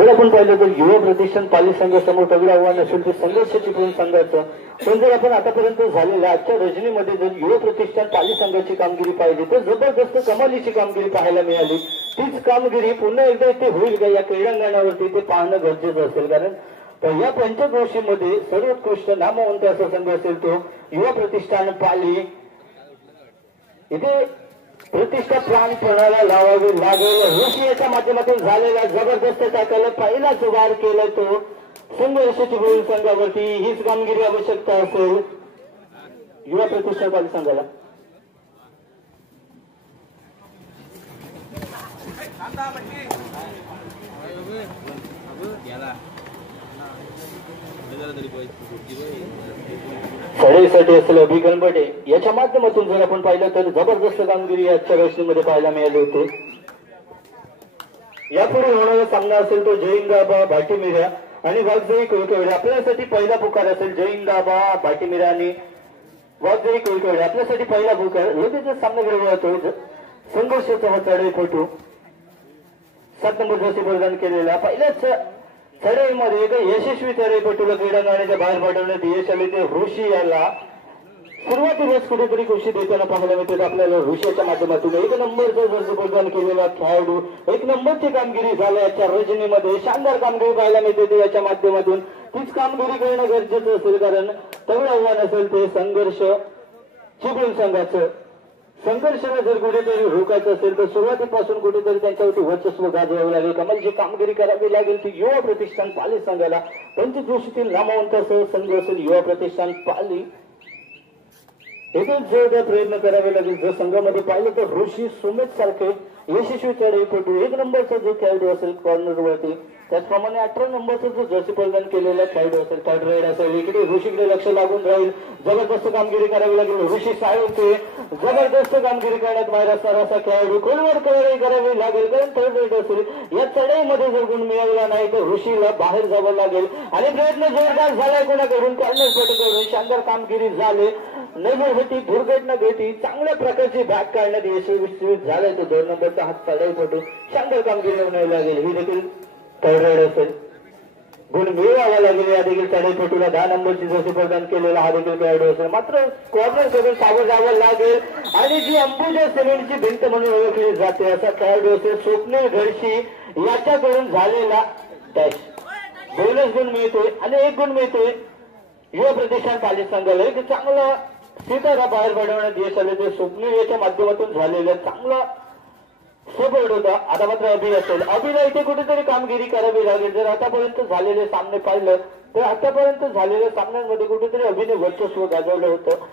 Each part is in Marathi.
जर आपण पाहिलं तर युवा प्रतिष्ठान पाली संघ समोर तगडे आव्हान असेल ते संघर्ष चिपळूण संघाचं. पण जर आपण आतापर्यंत झालेल्या आजच्या रजनीमध्ये जर युवा प्रतिष्ठान पाली संघाची कामगिरी पाहिली तर जबरदस्त कमालीची कामगिरी पाहायला मिळाली. तीच कामगिरी पुन्हा एकदा ते होईल का या क्रीडांगणावरती ते पाहणं गरजेचं असेल. कारण या पंचक्रोशीमध्ये सर्वोत्कृष्ट नामवंत असा संघ असेल तो युवा प्रतिष्ठान पाली. इथे प्रतिष्ठा प्राणपणाला लावावी लागेल. रशियाच्या माध्यमातून झालेला जबरदस्त टाकायला पहिलाच वार केलाय तो संघर्ष चिपळूण संघावरती. हीच कामगिरी आवश्यकता असेल युवा प्रतिष्ठान पाली संघाला. सडेसाठी असेल अभिकल्पटे याच्या माध्यमातून जर आपण पाहिलं तर जबरदस्त कामगिरी आजच्या रचनेमध्ये पाहायला मिळाली होती. यापुढे होणारा सामना असेल तो जयिंदाबा भाटीमिरा आणि वाघजाई कोळकवडे. आपल्यासाठी पहिला पुकार असेल जयिंदाबा भाटीमिरा आणि वाघजाई कोळकवडे. आपल्यासाठी पहिला पुकार. लगेच सामना घडवला जातो संघर्षाचा हा चढाईपटू 7 नंबर जर्सी प्रदान केलेला पहिल्याच चढाईमध्ये एका यशस्वी चढाईपटूला क्रीडांगणाच्या बाहेर पाठवण्यात यश आले ते ऋषी याला. सुरुवातीलाच कुठेतरी खुशी देताना पाहायला मिळते आपल्याला ऋषीच्या माध्यमातून 1 नंबरचा जर्सी प्रदान केलेला खेळाडू. 1 नंबरची कामगिरी झाली याच्या रजनीमध्ये. शानदार कामगिरी पाहायला मिळते याच्या माध्यमातून. तीच कामगिरी करणं गरजेचं असेल कारण तगडं आव्हान असेल ते संघर्ष चिपळूण संघाचं. संघर्षाला जर कुठेतरी रोखायचं असेल तर सुरुवातीपासून कुठेतरी त्यांच्यावरती वर्चस्व गाजवावे लागेल. कमालीची कामगिरी करावी लागेल ती युवा प्रतिष्ठान पाली संघाला. पंचक्रोशीतील नामवंत असं संघ असेल युवा प्रतिष्ठान पाली. एकच जोरदार प्रयत्न करावे लागेल. जर संघामध्ये पाहिलं तर ऋषी सुमित सारखे यशस्वी चढाईपटू 1 नंबरचा जो खेळाडू असेल कॉर्नरवरती त्याचप्रमाणे 18 नंबरचा जो जर्सी प्रदान केलेला खेळाडू असेल थर्ड राईड असेल. इकडे ऋषीकडे लक्ष लागून राहील. जबरदस्त कामगिरी करावी लागेल. ऋषी साळुंके जबरदस्त कामगिरी करण्यात बाहेर असणारा असा खेळाडू. खोलवर करावी लागेल कारण थर्ड राईड असेल. या चढाईमध्ये जर गुण मिळवला नाही तर ऋषीला बाहेर जावं लागेल. आणि प्रयत्न जोरदार झालाय कोणाकडून कॉर्नर पटकडून. शानदार कामगिरी झाले. नजरभेटी दुर्घटना भेटी चांगल्या प्रकारची बॅक काढण्यात यशस्वी झालाय तो 2 नंबरचा हात चढाईपटू. शानदार कामगिरी म्हणावी लागेल. ही देखील थर्ड राईड असेल. गुण मिळवावा लागेल या देखील चढाईपटूला. 10 नंबरची जर्सी प्रदान केलेला हा देखील खेळाडू असेल. मात्र कॉर्नर करून सावध जावं लागेल. आणि जी अंबुजा सिमेंटची भिंत म्हणून ओळखली जाते असा खेळाडू असेल स्वप्नील घडशी याच्याकडून झालेला डॅश. बोनस गुण मिळतोय आणि 1 गुण मिळतोय युवा प्रतिष्ठान पाली संघाला. एक चांगला सितारा बाहेर पाठवण्यात यश आले ते स्वप्नील याच्या माध्यमातून झालेला चांगला सपोर्ट होता. आता मात्र अभि असेल. अभिला इथे कुठेतरी कामगिरी करावी लागेल. जर आतापर्यंत झालेले सामने पाहिलं तर आतापर्यंत झालेल्या सामन्यांमध्ये कुठेतरी अभिने वर्चस्व गाजवलं होतं.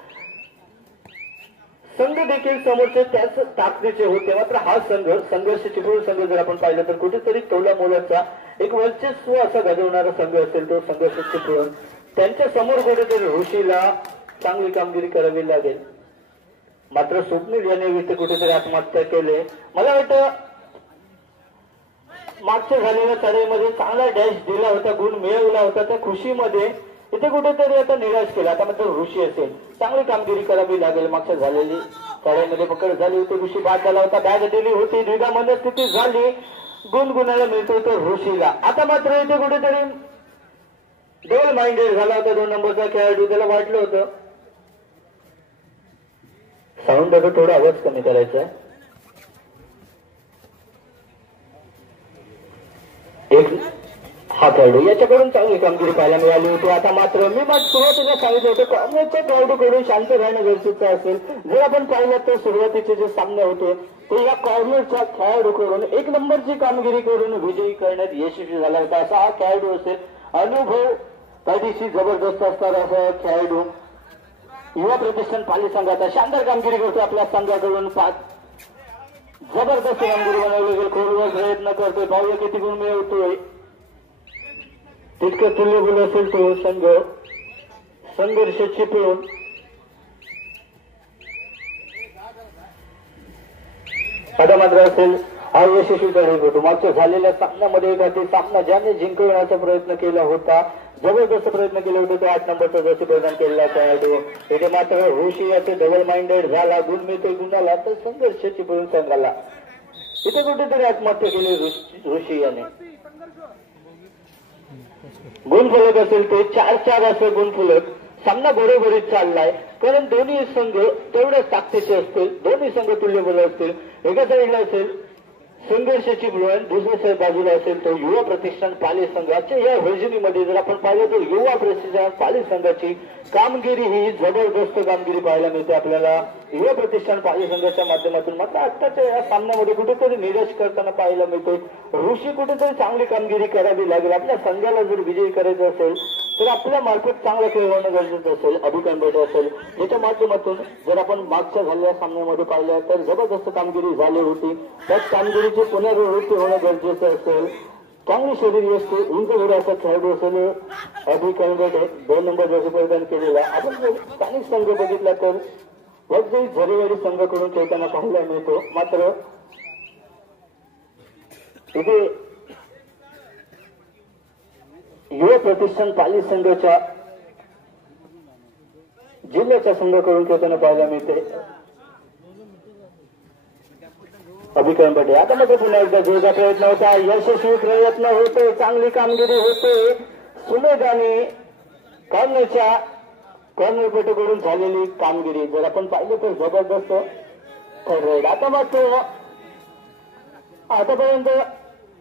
संघ देखील समोरचे त्याच ताकदीचे होते. मात्र हा संघर्ष चिपळूण संघ जर आपण पाहिलं तर कुठेतरी तोला मोलाचा एक वर्चस्व असा गाजवणारा संघ असेल तो संघर्ष चिपळूण. त्यांच्या समोर कुठेतरी ऋषीला चांगली कामगिरी करावी लागेल. मात्र स्वप्नील याने इथे कुठेतरी आत्महत्या केले. मला वाटतं मागच्या झालेल्या चढाईमध्ये चांगला डॅश दिला होता. गुण मिळवला होता. त्या खुशीमध्ये इथे कुठेतरी आता निराश केला. आता मात्र ऋषी असेल चांगली कामगिरी करावी लागेल. मागच्या झालेली चढाईमध्ये पकड झाली होती. ऋषी बाद झाला होता. बॅग दिली होती. द्विधा मनस्थिती झाली. गुणगुणाला मिळतो तो ऋषीला. आता मात्र इथे कुठेतरी डबल माइंडेड झाला होता 2 नंबरचा खेळाडू. त्याला वाटलं होतं साऊंड थोडा आवाज कमी करायचा. एक हा खेळाडू याच्याकडून चांगली कामगिरी पाहायला मिळाली होती. आता मात्र मी सुरुवातीला सांगितलं होतं कॉर्नरच्या खेळाडूकडून शांत राहणं गरजेचं असेल. जर आपण पाहिलं तर सुरुवातीचे जे सामने होते ते या कॉर्नरच्या खेळाडूकडून 1 नंबरची कामगिरी करून विजयी करण्यात यशस्वी झाला होता. असा हा खेळाडू असेल. अनुभव काहीशी जबरदस्त असणारा असा खेळाडू युवा प्रतिष्ठान पाली संघाचा. शानदार कामगिरी करतो आपल्या संघाकडून. 5 जबरदस्त कामगिरी बनवली गेली. खोलवर प्रयत्न करतोय. पाहूया किती गुण मिळवतोय. तितकं तुल्यबळ असेल तो संघर्ष चिपळूण. आता मात्र असेल हा यशस्वी चढाईपटू. मागच्या झालेल्या सामन्यामध्ये सामना ज्याने जिंकवण्याचा प्रयत्न केला होता जबरदस्त प्रयत्न केले होते. तो 8 नंबरचा जर्सी प्रदान केलेला खेळाडू. इथे मात्र ऋषी याचे डबल माइंडेड झाला. गुण मिळतोय गुणाला तर संघर्ष चिपळूण संघाला. इथे कुठेतरी आत्महत्या केली ऋषी याने. गुणफलक असेल ते 4-4 असं गुणफलक. सामना बरोबरीत चाललाय कारण दोन्ही संघ तेवढ्याच ताकदीचे असतील, दोन्ही संघ तुल्यबळ असतील. एका साईडला असेल संघर्षाची बुलवान, दुसऱ्या बाजूला असेल तो युवा प्रतिष्ठान पाली संघाच्या. या योजनेमध्ये जर आपण पाहिलं तर युवा प्रतिष्ठान पाली संघाची कामगिरी ही जबरदस्त कामगिरी पाहायला मिळते आपल्याला युवा प्रतिष्ठान पाली संघाच्या माध्यमातून. मात्र आत्ताच्या या सामन्यामध्ये कुठेतरी निराश करताना पाहायला मिळते. ऋषी कुठेतरी चांगली कामगिरी करावी लागेल. आपल्या संघाला जर विजयी करायचं असेल तर आपल्या मार्फत चांगला खेळ होणं गरजेचं असेल. अभिकंबट असेल याच्या माध्यमातून जर आपण मागच्या झालेल्या सामन्यामध्ये पाहिल्या तर जबरदस्त कामगिरी झाली होती. त्याच कामगिरीची पुनरावृत्ती होणं गरजेचं असेल. चांगली शरीर यष्टी उंच असा खेळाडू असेल अभिकंबट 2 नंबर जर्सी परिधान केलेला. आपण जर स्थानिक संघ बघितला तर वरती झरेवाडी संघाकडून खेळताना पाहायला मिळतो. मात्र इथे युवा प्रतिष्ठान पाली संघाच्या जिल्ह्याच्या संघाकडून खेळताना पाहायला मिळते अभिकरण. आता मध्ये पुन्हा एकदा जोरदार प्रयत्न होता, यशस्वी प्रयत्न होतो, चांगली कामगिरी होते. सुमेध आणि कॉर्नर पेटकडून झालेली कामगिरी जर आपण पाहिलं तर जबरदस्त ठरेल. आता मात्र आतापर्यंत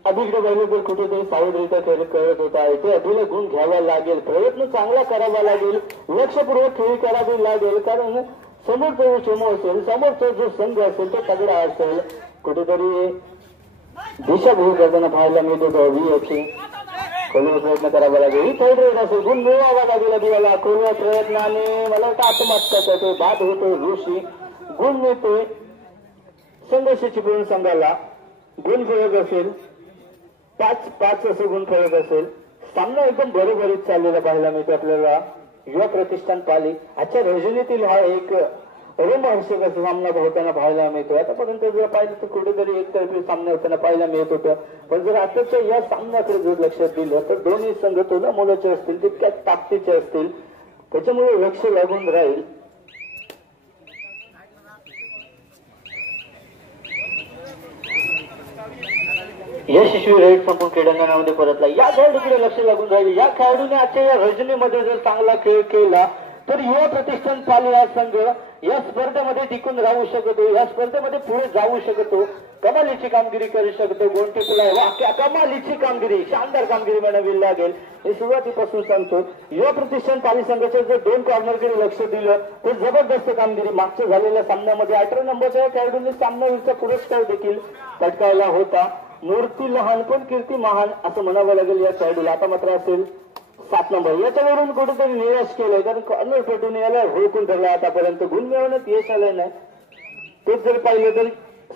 अभिकडे पाहिलं तर कुठेतरी सावधरित्या खेळ करत होता. इथे अभिला गुण घ्यावा लागेल, प्रयत्न चांगला करावा लागेल, लक्षपूर्वक खेळी करावी लागेल. कारण समोरचा जो चमू असेल, समोरचा जो संघ असेल तो तगडा असेल. कुठेतरी दिशाभूल करताना पाहायला मिळतो तो अभियाची खोलून प्रयत्न करावा लागेल. ही थर्ड रेड असेल, गुण मिळवावा लागेल अभियाला. खोलून प्रयत्नाने मला वाटतं आत्महत्या होतो, बाद होतो ऋषी. गुण मिळते संघर्षाची पूर्ण संघाला. गुण फरक असेल 5-5 असं गुण फरक असेल. सामना एकदम बरोबरीत चाललेला पाहायला मिळतो आपल्याला युवा प्रतिष्ठान पाली. आजच्या रजनीतील हा एक रोमहर्षक असा सामना होताना पाहायला मिळतो. आतापर्यंत जर पाहिलं तर कुठेतरी एकतर्फी सामना होताना पाहायला मिळत होतं. पण जर आताच्या या सामन्याकडे जर लक्षात दिलं तर दोन्ही संघ तुला मोलाचे असतील, तितक्याच ताकदीचे असतील. त्याच्यामुळे लक्ष लागून राहील. यशस्वी रेड संपूर्ण क्रीडांगणामध्ये परतला. या खेळाडूकडे लक्ष लागून राहील. या खेळाडूने आजच्या या रजनीमध्ये जर चांगला खेळ केला तर युवा प्रतिष्ठान पाली हा संघ या स्पर्धेमध्ये टिकून राहू शकतो, या स्पर्धेमध्ये पुढे जाऊ शकतो, कमालीची कामगिरी करू शकतो. गोलकीपरला वाक्या कमालीची कामगिरी, शानदार कामगिरी म्हणावी लागेल. हे सुरुवातीपासून सांगतो. युवा प्रतिष्ठान पाली संघाच्या जर 2 कॉर्नरकडे लक्ष दिलं तर जबरदस्त कामगिरी. मागच्या झालेल्या सामन्यामध्ये 18 नंबरच्या खेळाडूंनी सामनावीरचा पुरस्कार देखील पटकावला होता. मूर्ती लहान पण कीर्ती महान असं म्हणावं लागेल या खेळाडूला. आता मात्र असेल 7 नंबर. याच्यावरून कुठेतरी निराश केलंय कारण कॉर्नर पेटून याला रोखून धरला. आतापर्यंत गुण मिळवण्यात यश आलं नाही. तेच जर पाहिलं तर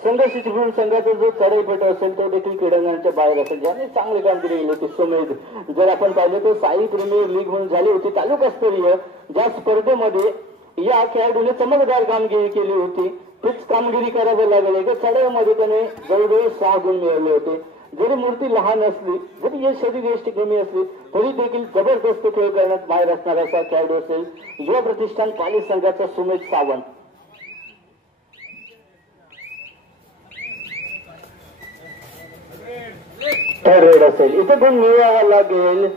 संघर्षाची पूर्ण संघाचा जो चढाईपट असेल तो देखील क्रीडांगणाच्या बाहेर असेल, ज्याने चांगली कामगिरी केली होती. सुमेध जर आपण पाहिलं तर साई प्रीमियर लीग म्हणून झाली होती तालुकास्तरीय, ज्या स्पर्धेमध्ये या खेळाडूने चमकदार कामगिरी केली होती. तीच कामगिरी करावी लागेल. एका चढाईमध्ये त्याने जवळजवळ 6 गुण मिळवले होते. जरी मूर्ती लहान असली, जरी या शरीर यष्टी कमी असली तरी देखील जबरदस्त खेळ करण्यात बाहेर असणारा असा खेळाडू असेल युवा प्रतिष्ठान पाली संघाचा सुमेध सावंत. थर्ड रेड असेल, इथे गुण मिळवावा लागेल.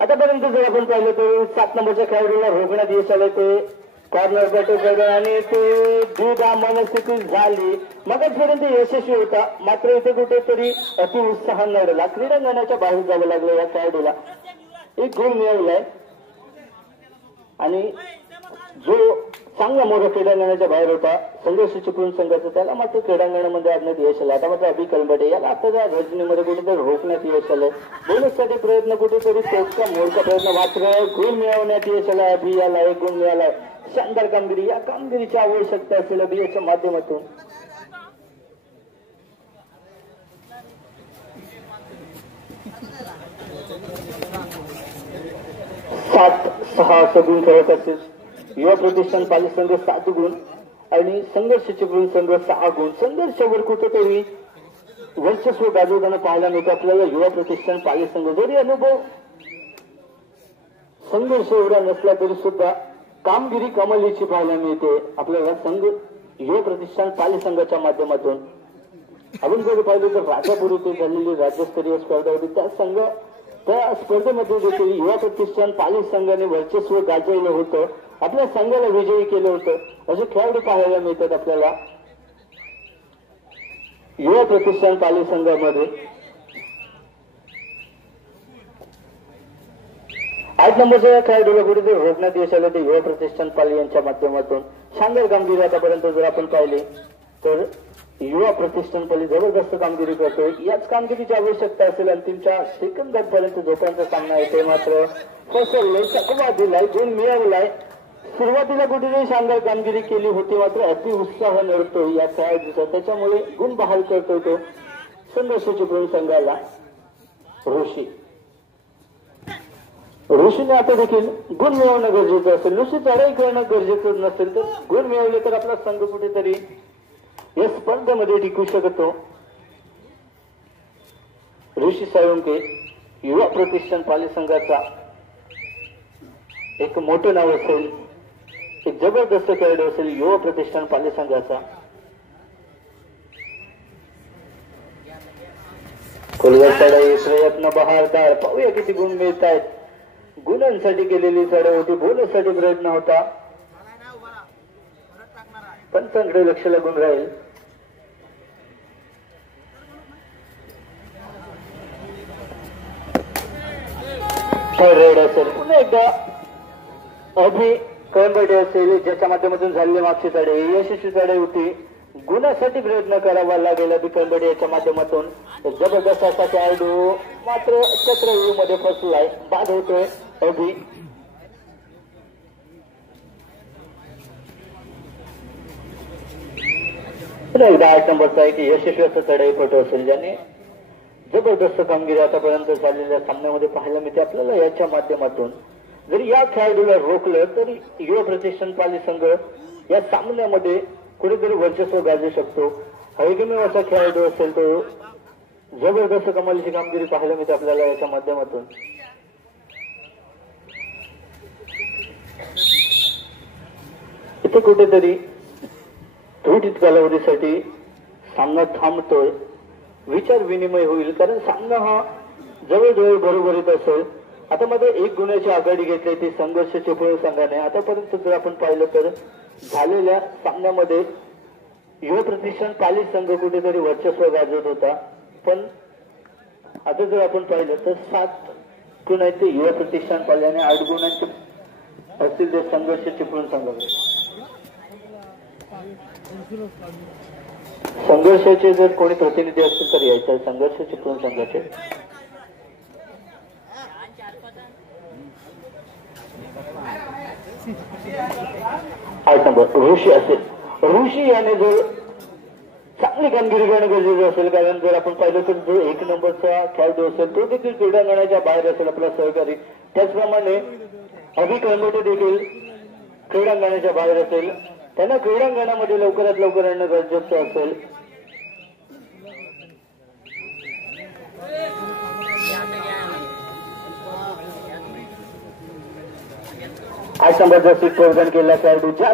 आतापर्यंत जर आपण पाहिलं तर 7 नंबरच्या खेळाडूला रोखण्यात यश आले. ते कॉर्नर बॅटर आणि ते द्विधा मनस्थिती झाली. मगापर्यंत यशस्वी होता, मात्र इथे कुठेतरी अतिउत्साह नडला. क्रीडांगणाच्या बाहेर जावं लागलं या खेळाडूला. एक गुण मिळवलाय आणि जो चांगला मोठा क्रीडांगणाच्या बाहेर होता संघर्षाची पूर्ण संघाचा, त्याला मात्र क्रीडांगणामध्ये आणण्यात यश आलं. आता मात्र अभिकल्बटे याला आताच्या रजनीमध्ये कुठेतरी रोखण्यात यश आलं. बोनससाठी प्रयत्न कुठेतरी तोचका मोडका प्रयत्न मात्र गुण मिळवण्यात यश आला. अभि याला 1 गुण मिळालाय. शानदार कामगिरी. या कामगिरीची आवश्यकता असेल अभियाच्या माध्यमातून. 7-6 असं गुण खेळत असेल. युवा प्रतिष्ठान पाली संघ 7 गुण आणि संघर्षाचे गुण संघ 6 गुण. संघर्षावर कुठेतरी वर्चस्व गाजवताना पाहायला मिळतं आपल्याला युवा प्रतिष्ठान पाली संघ. जरी अनुभव संघर्ष एवढा नसला तरी सुद्धा कामगिरी कमालीची पाहायला मिळते आपल्याला संघ युवा प्रतिष्ठान पाली संघाच्या माध्यमातून. आपण जर पाहिलं तर राजापूर येथे झालेली राज्यस्तरीय स्पर्धा होती. त्या संघ त्या स्पर्धेमध्ये देखील युवा प्रतिष्ठान पाली संघाने वर्चस्व गाजवलं होतं, आपल्या संघाला विजयी केलं होतं असे खेळाडू पाहायला मिळतात आपल्याला युवा प्रतिष्ठान पाली संघामध्ये. 8 नंबरच्या खेळाडूला कुठेतरी रोखण्यात यश आलं ते युवा प्रतिष्ठान पाली यांच्या माध्यमातून. शानदार कामगिरी आतापर्यंत जर आपण पाहिली तर युवा प्रतिष्ठान पाली जबरदस्त कामगिरी करतोय. याच कामगिरीची आवश्यकता असेल अंतिमच्या सेकंदापर्यंत जोपर्यंत सामना येते मात्र फसवलंय, चकवा दिलाय, गुण मिळवलाय. सुरुवातीला कुठेतरी शानदार कामगिरी केली होती मात्र अति उत्साह नडतो या खेळाडूचा, त्याच्यामुळे गुण बहाल करतोय तो संघर्ष चिपळूण संघाला ऋषीने आता देखील गुण मिळवणं गरजेचं असेल. ऋषी चढाई करणं गरजेचं नसेल तर गुण मिळवले तर आपला संघ कुठेतरी या स्पर्धेमध्ये टिकू शकतो. ऋषी साळुंके युवा प्रतिष्ठान पाली संघाचा एक मोठं नाव असेल, एक जबरदस्त खेळाडू असेल युवा प्रतिष्ठान पाली संघाचा. खोलवर चढाई, प्रयत्न बहारदार, पाहूया किती गुण मिळत आहेत. गुणांसाठी केलेली चढाई होती, बोनससाठी प्रयत्न होता, पंचांकडे लक्ष लागून राहील. रेड असेल, पुन्हा एकदा अभि कळंबडे असेल ज्याच्या माध्यमातून झालेली मागची चढाई यशस्वी चढाई होती. गुणासाठी प्रयत्न करावा लागेल अभि कळंबडे याच्या माध्यमातून. जबरदस्त असा खेळाडू मात्र चक्रव्यूह मध्ये फसलाय, बाद होतोय अभि. एकदा 8 नंबरचा एक यशस्वी असा चढाईपटू असेल ज्याने जबरदस्त कामगिरी आतापर्यंत झालेल्या सामन्यामध्ये पाहायला मिळते आपल्याला. याच्या माध्यमातून जरी या खेळाडूला रोखलं तरी युवा प्रतिष्ठान पाली संघ या सामन्यामध्ये कुठेतरी वर्चस्व गाजू शकतो. एकमेव असा खेळाडू असेल तो जबरदस्त कमालीची कामगिरी पाहायला मिळते आपल्याला याच्या माध्यमातून. इथे कुठेतरी त्रुटीत कालावधीसाठी सामना थांबतोय, विचार विनिमय होईल कारण सामना हा जवळजवळ बरोबरीत असेल. आता मध्ये 1 गुणाची आघाडी घेतली ती संघर्ष चिपळूण संघाने. आतापर्यंत जर आपण पाहिलं तर झालेल्या सामन्यामध्ये युवा प्रतिष्ठान पाली संघ कुठेतरी वर्चस्व गाजवत होता, पण आता जर आपण पाहिलं तर 7 गुण आहेत ते युवा प्रतिष्ठान पाली आणि 8 गुणांचे असतील ते संघर्ष चिपळूण संघाकडे. संघर्षाचे जर कोणी प्रतिनिधी असतील तर यायचं संघर्ष चिपळूण संघाचे. आठ नंबर ऋषी असेल. ऋषी याने जर चांगली कामगिरी करणं गरजेचं असेल कारण जर आपण पाहिलं तर जो 1 नंबरचा खेळाडू असेल तो देखील क्रीडांगणाच्या बाहेर असेल आपला सहकारी. त्याचप्रमाणे अभि कळंबडे देखील क्रीडांगणाच्या बाहेर असेल, त्यांना क्रीडांगणामध्ये लवकरात लवकर आणणं गरजेचं असेल. आठ नंबरचा सीट प्रदान केला खेळाडू ज्या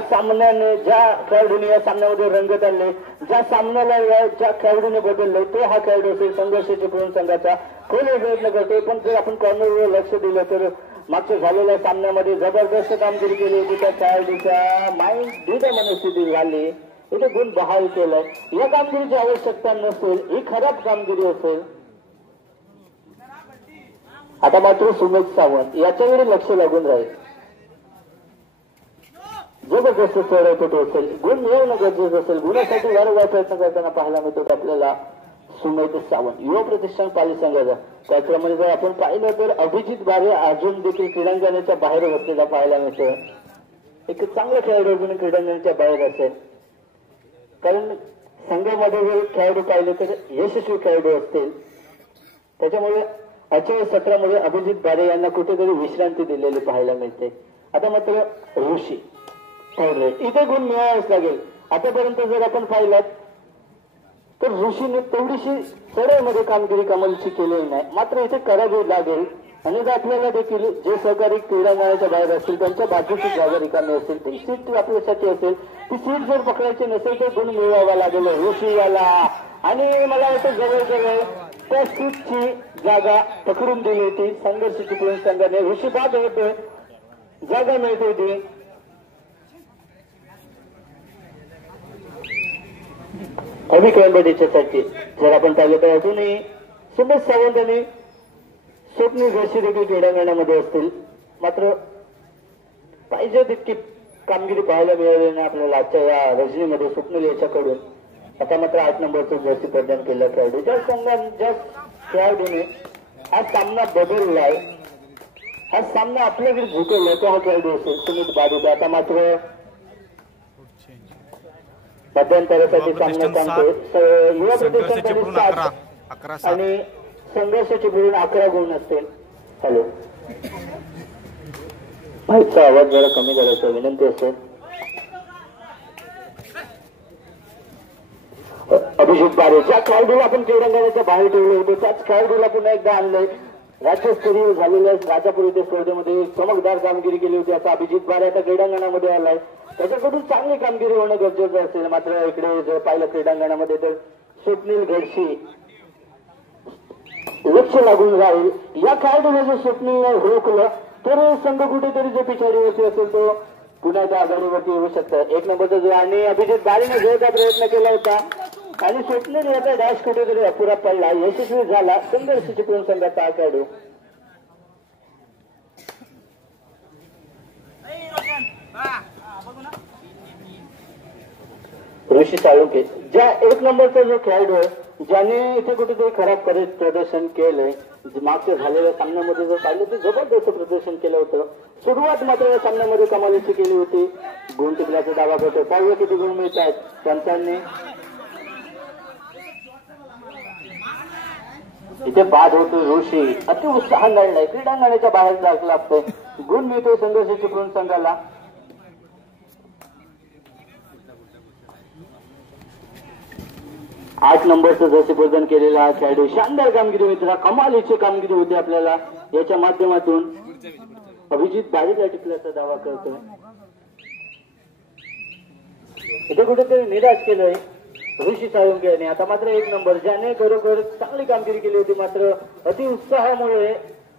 खेळाडूने या सामन्यामध्ये रंगत आणले, ज्या खेळाडूने बदलले तो हा खेळाडू असेल संघर्ष चिपळूण संघाचा. खोल प्रयत्न करतोय पण जर आपण कॉर्नरवर लक्ष दिलं तर मागच्या झालेल्या सामन्यामध्ये जबरदस्त कामगिरी केली होती त्या खेळाडूच्या माइंड दुधा मनस्थिती झाली, इथे गुण बहाल केलाय. या कामगिरीची आवश्यकता नसेल, ही खराब कामगिरी असेल. आता मात्र सुमेध सावंत याच्याकडे लक्ष लागून राहील. जबरदस्त चढाईपटू असेल, गुण मिळवणं गरजेचं असेल. गुणासाठी वारंवार प्रयत्न करताना पाहायला मिळतो आपल्याला सुमेध सावंत युवा प्रतिष्ठान पाली संघाचा. त्याचप्रमाणे जर आपण पाहिलं तर अभिजित बारे अजून देखील क्रीडांगणाच्या बाहेर बसलेला पाहायला मिळतोय. एक चांगला खेळाडू अजून क्रीडांगणाच्या बाहेर असेल कारण संघामध्ये जर खेळाडू पाहिले तर यशस्वी खेळाडू असतील, त्याच्यामुळे आजच्या सत्रामध्ये अभिजित बारे यांना कुठेतरी विश्रांती दिलेली पाहायला मिळते. आता मात्र ऋषी इथे गुण मिळावाच लागेल. आतापर्यंत जर आपण पाहिलात तर ऋषीने तेवढीशी चढाईमध्ये कामगिरी कमालीची केलेली नाही, मात्र इथे करावी लागेल. आणि आपल्याला देखील जे सहकारी क्रीडांगणाच्या बाहेर असतील त्यांच्या बाजूची जागा रिकामी असेल, ती सीट आपल्यासाठी असेल, ती सीट जर पकडायची नसेल तर गुण मिळवावा लागेल ऋषी याला. आणि मला वाटतं जवळजवळ त्या सीटची जागा पकडून दिली होती संघर्ष चिपळूण संघाने. ऋषी बाद होतोय, जागा मिळते ती. अभि कळंबडीच्या साठी जर आपण पाहिलं तर अजूनही सुमेश सावंत आणि स्वप्नील घरशी देखील क्रीडांगणामध्ये असतील, मात्र पाहिजे तितकी कामगिरी पाहायला मिळाली नाही आपल्याला आजच्या या रजनीमध्ये स्वप्नील याच्याकडून. आता मात्र 8 नंबरचं जर्सी प्रदान केलं खेळाडू. ज्या खेळाडूने हा सामना बदललाय, हा सामना आपल्याकडे झुकवलाय तो हा खेळाडू असेल सुमित बादुका. आता मात्र मध्यंतरासाठी सामना सांगतोय युवा प्रतिष्ठान आणि संघर्षाची मिळून 11 गुण असतील. हॅलो, माईकचा आवाज जरा कमी करायचा विनंती असेल. अभिजित बारे ज्या खेळाडूला आपण क्रीडांगणाच्या बाहेर ठेवलं होतं त्याच खेळाडूला पुन्हा एकदा आणलंय. राज्यस्तरीय झालेल्या राजापूर येथे स्पर्धेमध्ये चमकदार कामगिरी केली होती. आता अभिजित बारे आता क्रीडांगणामध्ये आलाय, त्याच्याकडून चांगली कामगिरी होणं गरजेचं असेल. मात्र इकडे जर पाहिलं क्रीडांगणामध्ये तर स्वप्नील घडशी लक्ष लागून राहील. या खेळाडूने जर स्वप्नील रोखलं तर संघ कुठेतरी जो पिछाडीवरती असेल तो पुन्हा एकदा आघाडीवरती येऊ शकतात. 1 नंबरचा जो आणि अभिजित बारेने घ्यायचा प्रयत्न केला होता आणि स्वप्नील याचा डॅश कुठेतरी अपुरा पडला, यशस्वी झाला संघर्ष चिपळूण संघाचा खेळाडू. ऋषी साळुंके ज्या 1 नंबरचा जो खेळाडू आहे ज्याने इथे कुठेतरी खराब प्रदर्शन केलंय, मागच्या झालेल्या सामन्यामध्ये जर पाहिलं तर जबरदस्त प्रदर्शन केलं होतं. सुरुवात मात्र या सामन्यामध्ये कमालीची केली होती. गुण टिपल्याचा दावा करतो. पाहूया किती गुण मिळत आहेत पंचांनी. इथे बाद होतो ऋषी, अति उत्साह लढलाय, क्रीडांगणाच्या बाहेर जायला लागतोय. गुण मिळतोय संघर्ष चिपळूण संघाला. आठ नंबरचं जसे प्रदान केलेला हा खेळाडू शानदार कामगिरी मित्रा, कमालीची कामगिरी होती आपल्याला याच्या माध्यमातून. अभिजित बारीला टिपल्याचा दावा करतोय. इथे कुठेतरी निराश केलंय ऋषी साळुंके यांनी. आता मात्र 1 नंबर ज्याने खरोखर चांगली कामगिरी केली होती, मात्र अति उत्साहामुळे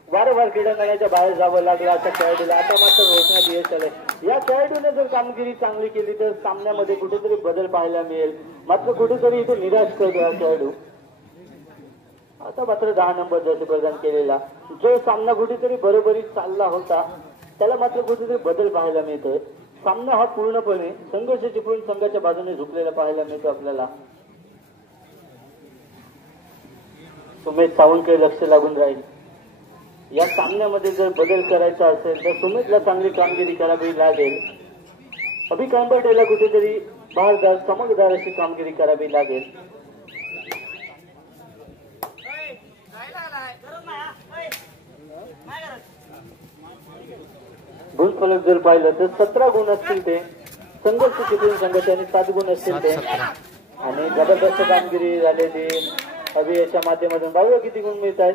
वारंवार क्रीडांगणाच्या बाहेर जावं लागलं अशा खेळाडूला. आता मात्र रोखण्यात यश आलंय. या खेळाडूने जर कामगिरी चांगली केली तर सामन्यामध्ये कुठेतरी बदल पाहायला मिळेल, मात्र कुठेतरी इथे निराश करतो हा खेळाडू. आता मात्र 10 नंबर जसे प्रदान केलेला जो सामना कुठेतरी बरोबरीत चालला होता त्याला मात्र कुठेतरी बदल पाहायला मिळतोय. सामना हा पूर्णपणे संघर्ष चिपळूण संघाच्या बाजूने झुकलेला पाहायला मिळतो आपल्याला. सुमेश सावंतकडे लक्ष लागून राहील. या सामन्यामध्ये जर बदल करायचा असेल तर सुमेशला चांगली कामगिरी करावी लागेल. अभि कळंबडेला कुठेतरी बहारदार चमकदार अशी कामगिरी करावी लागेल. गुण फलक जर पाहिलं तर 17 गुण असतील ते संघर्ष चिपळूण संघाचे आणि 7 गुण असतील ते. आणि जबरदस्त कामगिरी झालेली अभि याच्या माध्यमातून. बघूया किती गुण मिळत आहेत.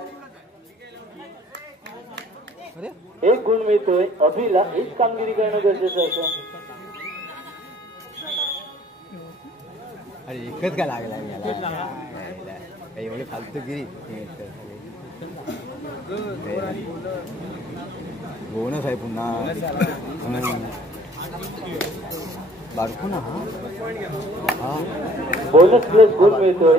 1 गुण मिळतोय अभिला. हीच कामगिरी करणं गरजेचं असं. अरे एकच का लागला एवढी फालतूगिरी. बोनस आहे पुन्हा बारकू ना. हा बोनस प्लस गुण मिळतोय.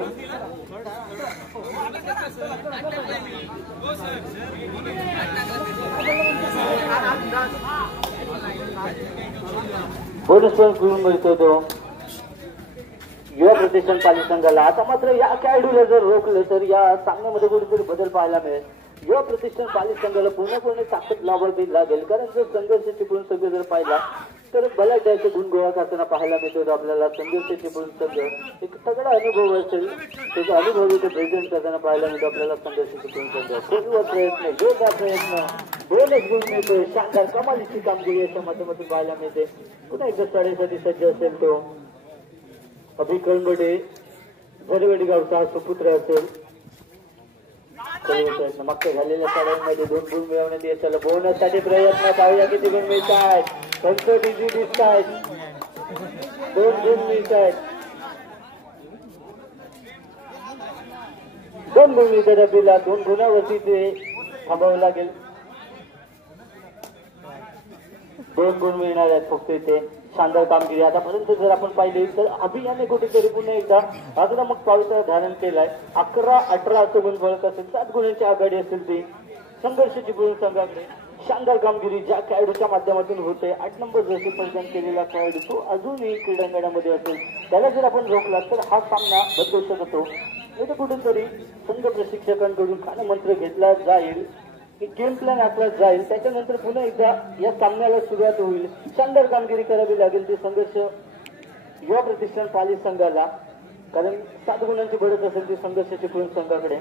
बोनस प्लस गुण मिळतोय तो युवा प्रतिष्ठान पाली संघाला. आता मात्र या खेळाडूला जर रोखलं तर या सामन्यामध्ये कुठेतरी बदल पाहायला मिळेल. युवा प्रतिष्ठान पाली संघाला पूर्णपणे ताकद लावावी लागेल, कारण जर संघर्ष चिपळूण संघ जर पाहिला तर बलाढ्याचे गुण गोळा करताना पाहायला मिळतो आपल्याला. संघर्ष चिपळूण संघ एक तगडा अनुभव असेल, त्याचा अनुभव इथे प्रेझेंट करताना पाहायला मिळतो आपल्याला. संघर्ष चिपळूण संघ सर्व प्रयत्न जोरदार प्रयत्न बोनस गुण मिळतोय. शानदार कमालीची कामगिरी याच्या माध्यमातून पाहायला मिळते. पुन्हा एकदा स्पर्धेसाठी सज्ज असेल तो अभि कळंबडे झरवेडी गावचा सुपुत्र असेल. प्रयत्न मागच्या झालेल्या साड्यांमध्ये 2 गुण मिळवण्यात येत. चला बोनससाठी प्रयत्न पाहूया किती गुण मिळत आहेत. 55 दिसत आहेत. 2 गुण मिळत आहेत. 2 गुण मिळतात आपल्याला. 2 गुणावरती ते थांबावं लागेल. 2 गुण मिळणार आहेत फक्त इथे. शानदार कामगिरी आतापर्यंत जर आपण पाहिली तर अभियाने कुठेतरी पुन्हा एकदा आक्रमक पावसाळा धारण केलाय. 11-18 असं गुण फरक असेल. 7 गुणांची आघाडी असेल ती संघर्षाची गुण संघाकडे. शानदार कामगिरी ज्या खेळाडूच्या माध्यमातून होते. 8 नंबर जर्सी परिधान केलेला खेळाडू तो अजूनही क्रीडांगणामध्ये असेल. त्याला जर आपण रोखला तर हा सामना बदलू शकतो. इथे कुठेतरी संघ प्रशिक्षकांकडून काय मंत्र घेतला जाईल, गेम प्लॅन आखला जाईल. त्याच्यानंतर पुन्हा एकदा या सामन्याला सुरुवात होईल. शानदार कामगिरी करावी लागेल ती संघर्ष युवा प्रतिष्ठान पाली संघाला. कारण 7 गुणांची बढत असेल ती संघर्षाची पूर्ण संघाकडे.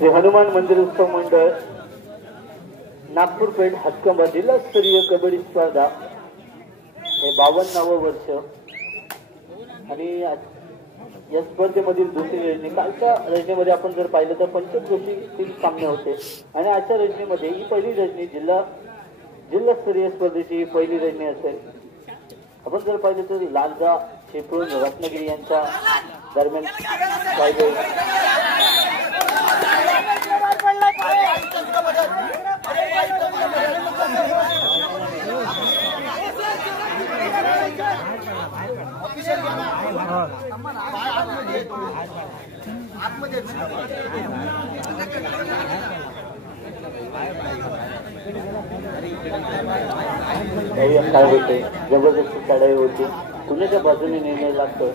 जे हनुमान मंदिर उत्सव मंडळ नागपूर पेठ हातकंबा जिल्हास्तरीय कबड्डी स्पर्धा हे 52वे वर्ष आणि या स्पर्धेमधील दुसरी रजनी. कालच्या रजनीमध्ये आपण जर पाहिलं तर पंचक्रोशीतील सामने होते आणि आजच्या रजनीमध्ये ही पहिली रजनी जिल्हास्तरीय स्पर्धेची पहिली रजनी असेल. आपण जर पाहिलं तर लालजा चिपळूण रत्नागिरी यांच्या दरम्यान पाहिजे. काय होते जबरदस्ती चढाई होती. कुणाच्या बाजूने निर्णय लागतो.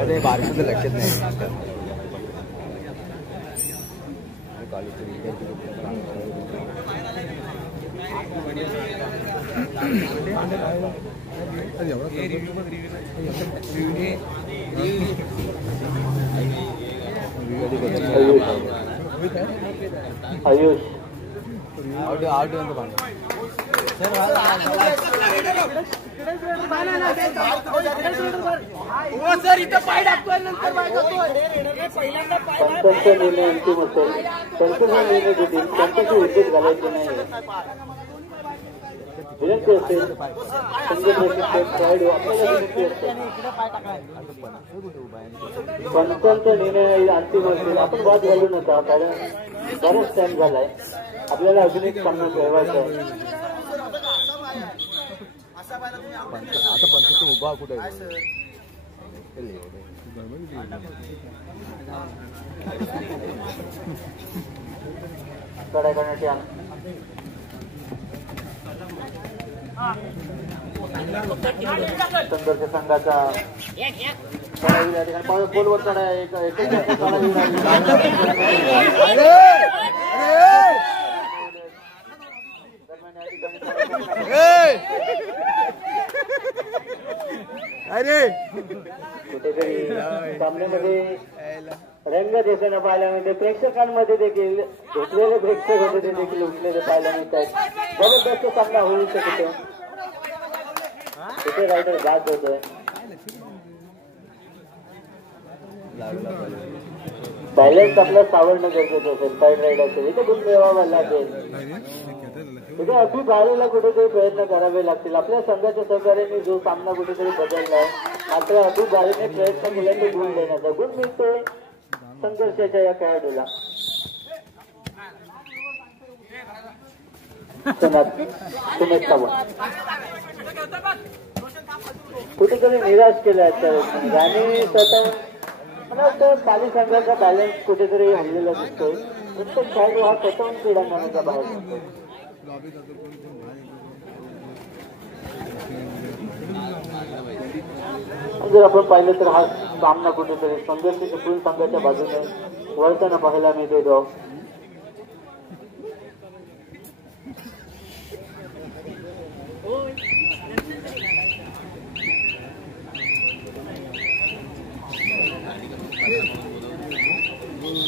अरे बारकीचं लक्षात नाही. आयुष आउट सर इथं पाय टाकतोय नंतर पंचांचा निर्णय अंतिम असेल. पंचांचा निर्णय देतील. त्यांच्याशी उद्योग घालायचे नाही. विनंती असेल संघ प्रशिक्षक खेळाडू आपल्याला विनंती असते. पंचांचा निर्णय अंतिम असेल. आपण वाद घालू नका कारण बराच टाइम झालाय. आपल्याला अजून एक सामना खेळवायचा आहे. आता पंच उभा कुठे लढाई करण्याची संघर्ष संघाचा पोलवर चढाई अरे कुठेतरी सामन्यामध्ये रंग देताना पाहायला मिळते. प्रेक्षकांमध्ये देखील उठलेले प्रेक्षक होते ते देखील उठलेले पाहायला मिळतात. जबरदस्त सामना होऊ शकतो. तिथे रायडर जात होतोय. बॅलन्स आपला सावरणं गरजेचं असेल. साईड राईड असेल इथे गुण मिळवावा लागेल. तिथे अगदी बारीला कुठेतरी प्रयत्न करावे लागतील. आपल्या संघाच्या सहकार्याने जो सामना कुठेतरी बदललाय मात्र अगदी बारीने प्रयत्न केल्याने गुण देण्याचा गुण मिळतोय संघर्षाच्या या खेळाडूला. सुमेश सावंत कुठेतरी निराश केलं आजच्या व्यक्तीने आणि स्वतः मला वाटतं पाली संघाचा बॅलन्स कुठेतरी हल्लेला दिसतोय. प्रत्येक खेळाडू हा स्वतःहून क्रीडांगणाच्या बाहेर दिसतोय. जर आपण पाहिलं तर हा सामना कुठेतरी संघर्ष चिपळूण संघाच्या बाजूने वळताना पाहायला मिळतो.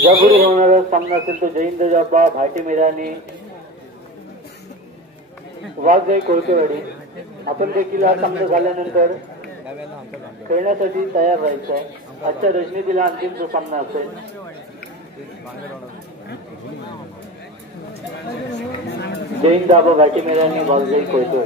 यापुढे होणारा सामना असेल तो जयंत जाब्बा भाटी मैदानी वाघजाई कोळकेवाडी. आपण देखील हा सामना झाल्यानंतर खेळण्यासाठी तयार राहायचं आहे. आजच्या रणनीतीला अंतिम जो सामना असेल. जैन दाबा घाटी मेळ्याने बाजूला कोयतो.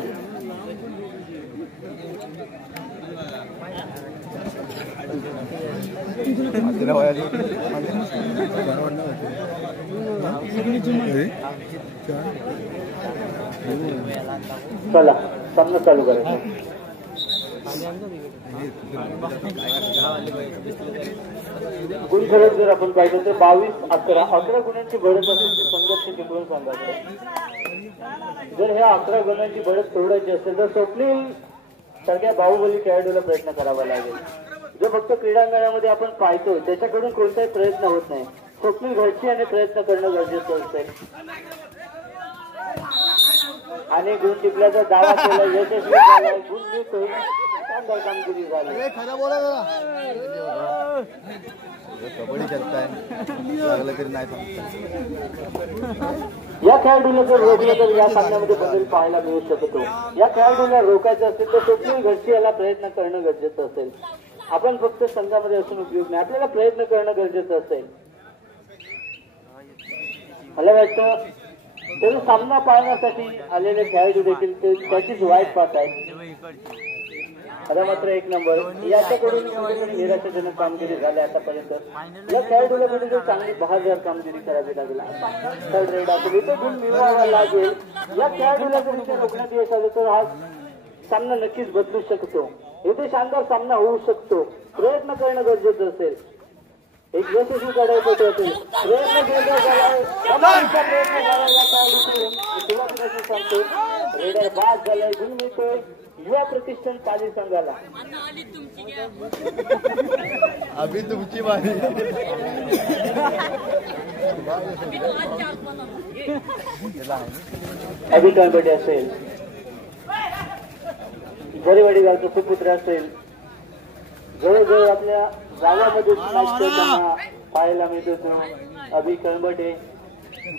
चला सामना चालू करायचा. गुण फरक जर आपण पाहिलं तर 22-11 गुणांची बढत असेल तर संघर्ष टिकवून सांगायचं. जर ह्या 11 गुणांची बढत तोडायची असेल तर स्वप्नील सारख्या बाहुबली खेळाडूला प्रयत्न करावा लागेल. जो फक्त क्रीडांगणामध्ये आपण पाहतो त्याच्याकडून कोणताही प्रयत्न होत नाही. स्वप्नील घरची आणि प्रयत्न करणं गरजेचं असते. आणि गुण टिपल्याचा दावा केला, यशस्वी झाला, गुण मिळतोय, शानदार कामगिरी झाली. कबड्डी खेळताय लागलं तरी नाही. या खेळाडूला जर रोखलं तर या सामन्यामध्ये बदल पाहायला मिळू शकतो. या खेळाडूला रोखायचं असेल तर स्वप्नील घरची याला प्रयत्न करणं गरजेचं असेल. आपण फक्त संघामध्ये असून उपयोग नाही, आपल्याला प्रयत्न करणं गरजेचं असेल. मला वाटतं तरी सामना पाहण्यासाठी आलेले खेळाडू देखील त्याचीच वाईट पाहत आहेत. आता मात्र 1 नंबर याच्याकडून कुठेतरी निराशाजनक कामगिरी झाली आतापर्यंत. या खेळाडूला कुठेतरी चांगली बहादर कामगिरी करावी लागेल. थर्ड रेड असेल इथे गुण मिळवावा लागेल. या खेळाडूला जर इथे रोखण्यात यश आलं तर हा सामना नक्कीच बदलू शकतो. इथे शानदार सामना होऊ शकतो. प्रयत्न करणं गरजेचं असेल. एक यशस्वी करायचं असेल प्रयत्न केला झालाय. प्रयत्न सांगतो रेडर बाद झालाय. गुण मिळतोय युवा प्रतिष्ठान पाली संघाला. अभि तुमची बारी. अभि कळबडे असेल, झरेवाडी गावचा सुपुत्र असेल, जवळजवळ आपल्या गावामध्ये त्यांना पाहायला मिळत होतो. अभि कळबडे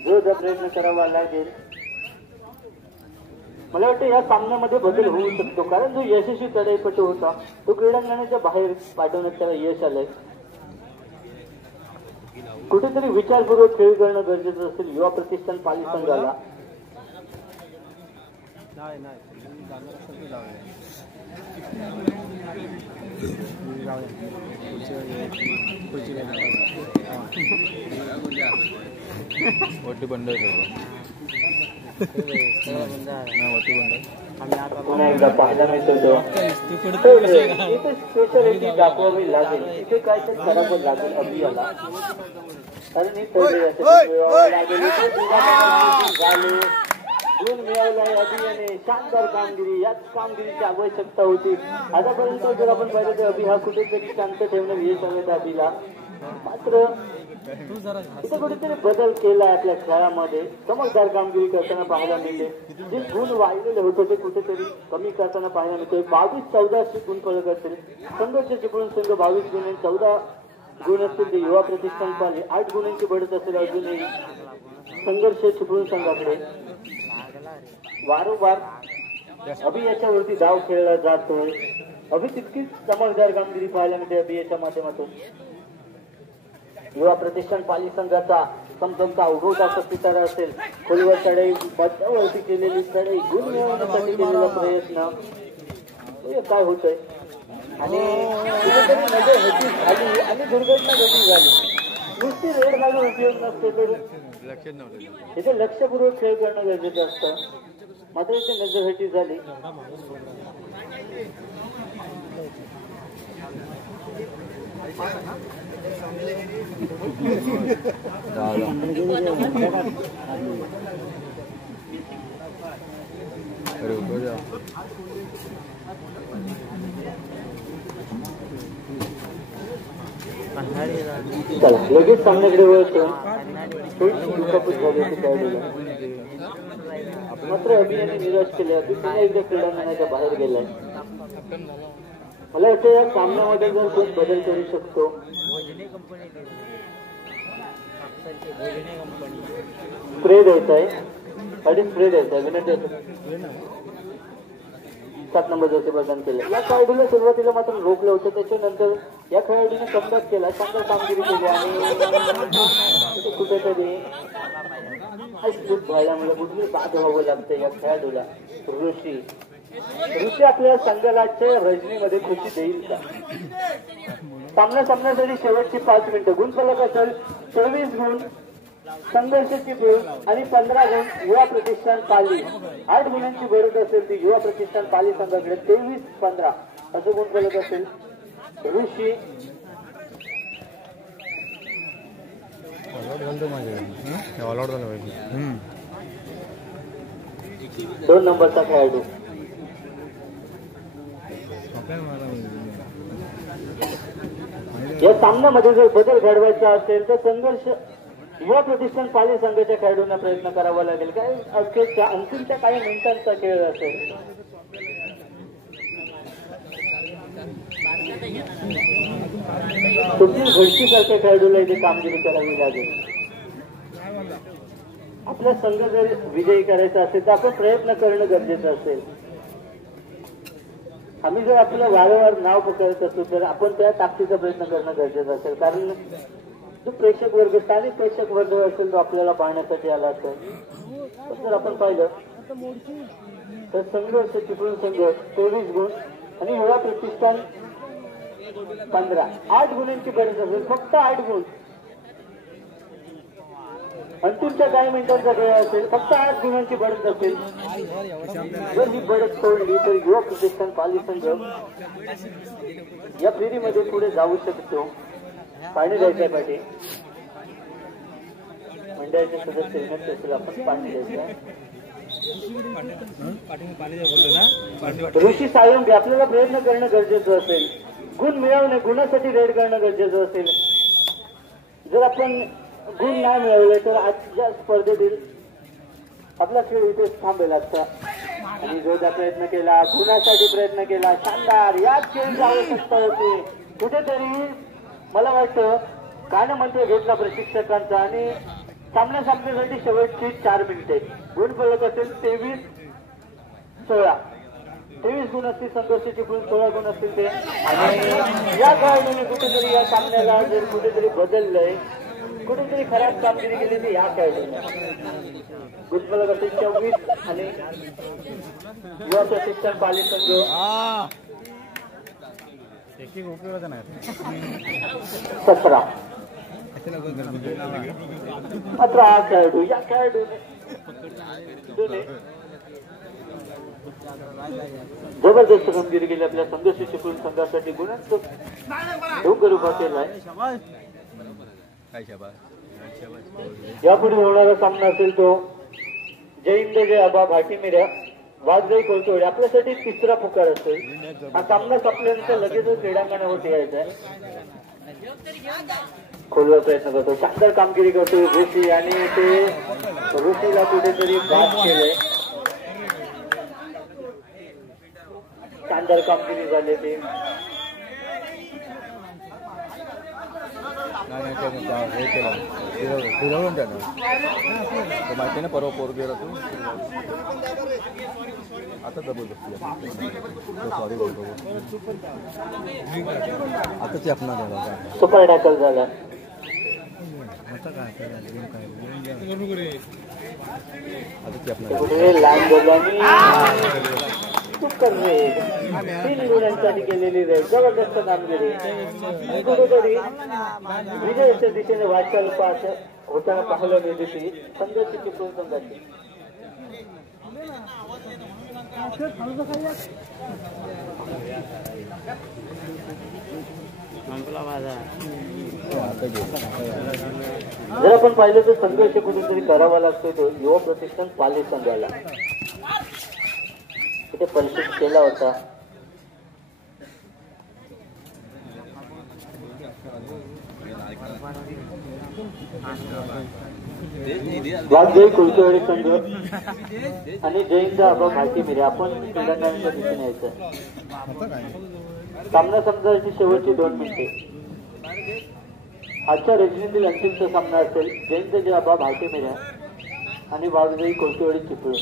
जोरदार प्रयत्न करावा लागेल. मला वाटतं या सामन्यामध्ये बदल होऊ शकतो कारण जो यशस्वी चढाईपटू होता तो क्रीडांगणाच्या बाहेर पाठवण्यात त्याला यश आलंय. कुठेतरी विचारपूर्वक खेळ करणं गरजेचं असेल युवा प्रतिष्ठान पाली संघाला. वटी बंद पुन्हा एकदा पाहायला मिळतो इथे स्पेशालिटी दाखवावी लागेल. इथे काहीतरी करावं लागेल अभियाला कारण ही गुण मिळवलाय अभियाने. शानदार कामगिरी. याच कामगिरीची आवश्यकता होती. आतापर्यंत जर आपण पाहिलं तर अभि हा कुठेतरी शांत ठेवणं यश हवं अभिला. मात्र इथे कुठेतरी बदल केला आपल्या खेळामध्ये. चमकदार कामगिरी करताना पाहायला मिळते. जे गुण वाढलेले होते ते कुठेतरी कमी करताना पाहायला मिळते. 22-14 गुण फरक असेल. संघर्ष चिपळूण संघ 22 गुण आणि 14 गुण असतील ते युवा प्रतिष्ठान पाहिजे. 8 गुणांची बढ़त असेल अजूनही संघर्ष चिपळूण संघाकडे. वारंवार अभि याच्यावरती डाव खेळला जातोय. अभि तितकीच चमकदार कामगिरी पाहायला मिळते अभि याच्या माध्यमातून. युवा प्रतिष्ठान पाली संघाचा समजमता उगवटाचा पिटारा असेल. खोलीवर चढाई मध्यावरती केलेली चढाई गुण मिळवण्यासाठी केलेला प्रयत्न काय होतंय आणि कुठेतरी नजर हजी झाली आणि दुर्घटना घडली झाली. नुसती रेड घालून उपयोग नसते तर इथे लक्षपूर्वक खेळ करणं गरजेचं असतं. मात्र इथे नजरहटी झाली. चला लगेच सामन्याकडे वळतो. थोडीशी दुखापत झाली होती खेळाडूला. मात्र अभियाने निराश केले. अभि पुन्हा एकदा क्रीडांगणाच्या बाहेर गेलाय. मला वाटतं या सामन्यामध्ये जर कोण बदल करू शकतो. स्प्रे द्यायचा आहे. स्प्रे द्यायचा आहे विनंती. 7 नंबर जर्सी प्रदान केले. या खेळाडूला सुरुवातीला मात्र रोखलं होतं, त्याच्यानंतर या खेळाडूने कमबॅक केला, चांगली कामगिरी केली आणि कुठेतरी व्हायला कुठली बाद व्हावं लागतं या खेळाडूला. ऋषी आपल्या संघाच्या रजनीमध्ये खुशी देईल का? सामन्यासाठी शेवटची 5 मिनिटं. गुणफलक असेल 24 गुण संघर्षाची गुण आणि 15 गुण युवा प्रतिष्ठान पाली. 8 गुणांची गरज असेल ती युवा प्रतिष्ठान पाली संघाकडे. 23-15 असं गुणफलक असेल. ऋषी ऑल आउट झालं पाहिजे. 2 नंबरचा खेळाडू. या सामन्यामध्ये जर बदल घडवायचा असेल तर संघर्ष युवा प्रतिष्ठान पाली संघाच्या खेळाडूंना प्रयत्न करावा लागेल. काय अखेरच्या अंतिमच्या काही मिनिटांचा खेळ असेल. सुनील घडशी सारख्या खेळाडूला इथे कामगिरी करावी लागेल. आपला संघ जर विजयी करायचा असेल तर आपण प्रयत्न करणं गरजेचं असेल. आम्ही जर आपलं वारंवार नाव पकडत असू तर आपण त्या ताकदीचा प्रयत्न करणं गरजेचं असेल. कारण जो प्रेक्षक वर्ग, स्थानिक प्रेक्षक वर्ग असेल तो आपल्याला पाहण्यासाठी आला असेल. जर आपण पाहिलं तर संघ चिपळूण संघ 23 गुण आणि युवा प्रतिष्ठान 15. 8 गुणांची गरज असेल, फक्त 8 गुण. अंतिमच्या काही मिनिटांचा वेळ असेल, फक्त 8 गुणांची बढत असेल. जर ही बढत सोडली तर युवा प्रतिष्ठान पाली संघ या फेरीमध्ये पुढे जाऊ शकतो. पाणी द्यायच्या पाठी मंडळाचे सदस्य विनंती असेल आपण पाणी द्यायचं. ऋषी साळुंके आपल्याला प्रयत्न करणं गरजेचं असेल. गुण मिळवणे, गुणासाठी रेड करणं गरजेचं असेल. जर आपण गुण नाही मिळवले तर आजच्या स्पर्धेतील आपला खेळ इथेच थांबेल असता. आणि जोरदार प्रयत्न केला, गुणासाठी प्रयत्न केला, शानदार. याच खेळची आवश्यकता होती. कुठेतरी मला वाटतं कानमंत्र घेतला प्रशिक्षकांचा आणि सामना संपण्यासाठी शेवटची 4 मिनिटे. गुणफलक असेल 23-16. 23 गुण असतील संघर्षाची, 16 गुण असतील ते. आणि या खेळाडूने कुठेतरी या सामन्याला जर कुठेतरी बदललंय, कुठेतरी खराब कामगिरी केली ती या खेळाडूने. गुणफलक असेल 24 आणि युवा प्रशिक्षण पाली संघ 17. मात्र हा खेळाडू, या खेळाडूने जबरदस्त कामगिरी केली. आपल्या संघर्ष चिपळूण संघासाठी गुणांचं योग्य रूपात केलाय. यापुढे होणारा सामना असेल तो जैन जय आबा भाटीमिऱ्या वाघजाई कोलतोडे. आपल्यासाठी 3रा पुकार असेल. हा सामना संपल्यानंतर लगेचच क्रीडांगणावरती यायचा आहे. खोलवा प्रयत्न करतो, शानदार कामगिरी करतो ऋषी आणि ते ऋषीला कुठेतरी बाद केलंय. शानदार कामगिरी झाली ती. हे केलं फिरवून त्यानं माहिती ना परवा पोर गेला तू आता जबरदस्ती सॉरी बोलतो आता ते आपला झाला सुपर टॅकल झाला. आता काय लहान बोलल्याने 3 गुणांसाठी केलेली रेड. जबरदस्त कामगिरी. कुठेतरी विजयाच्या दिशेने वाटचाल पाहत होताना पाहायला मिळते ती संघाची चिपळूण संघाची. जर आपण पाहिलं तर संघर्ष कुठेतरी करावा लागतो तो युवा प्रतिष्ठान पाली संघाला. तिथे परिषद केला होता. वाघजाई कुलकर्णी संघ आणि जैनचा आबा भाटीमिऱ्या आपण क्रीडांगणाच्या दिशेने यायचं. सामना संपण्याची शेवटची 2 मिनिटे. आजच्या रजनीतील अंतिमचा सामना असेल जैनचा आबा भाटीमिऱ्या आणि वाघजाई कोलकर्णी चिपळूण.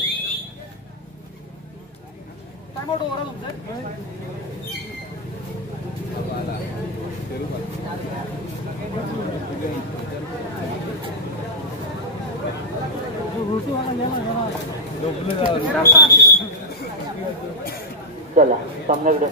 चला सामन्याकडे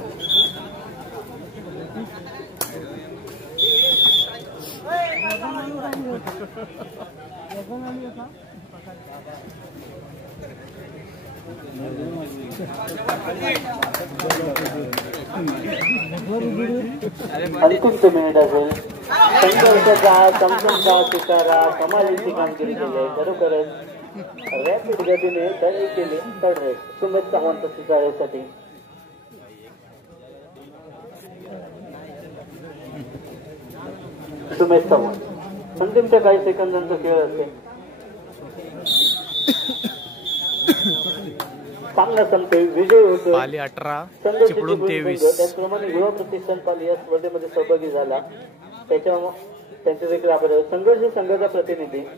अंतिम मिनिट असेल संघर्षाचा समजूनचा शिकारा कमालीची कामगिरी केली आहे खरोखरच रॅपिड गतीने त्यांनी केली थर्ड रेस सुमेध सावंत शिकाऱ्यासाठी सुमेध सावंत अंतिमच्या काही सेकंदांचा खेळ असेल सामना संपे विजय होतो पाली 18 चिपळूण 23 त्याचप्रमाणे युवा प्रतिष्ठान पाली या स्पर्धेमध्ये सहभागी झाला त्यांचे देखील संघर्ष संघाचा प्रतिनिधी